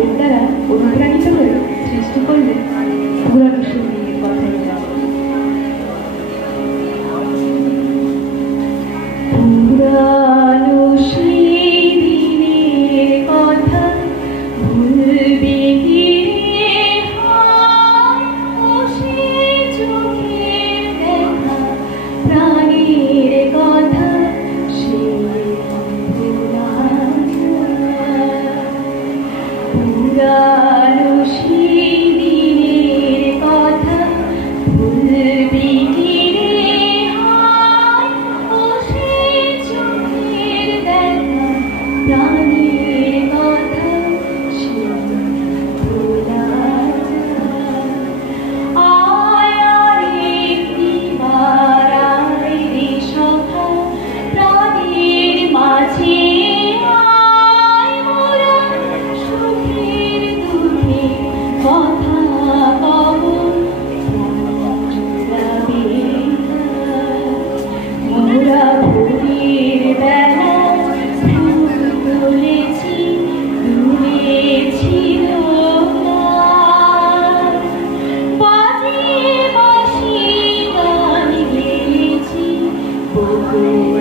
তাদের দ্বারা অনুপ্রাণিত হয়ে সৃষ্টি করলেন পুরানো সঙ্গীতের কথাই গান। পুরানো সেই দিনের কথা ভুলবে কি রে হায়, ও সে চোখের দেখা প্রাণের কথা সে পুরানো সেই দিনের কথা ভুলবে কি রে হায়, ও সে চোখের দেখা প্রাণের কথা সে ভোলা যায়। আয় আরেকটিবার আয় রে সখা প্রাণের মাঝে আয়, মোরা সুখের দুঃখে কথা কব জুড়াবে মোরা ভোরের বেলা ফুল তুলেছি দূরে ছিল না, বাজিয়ে বাঁশি গান গেয়েছি বকুল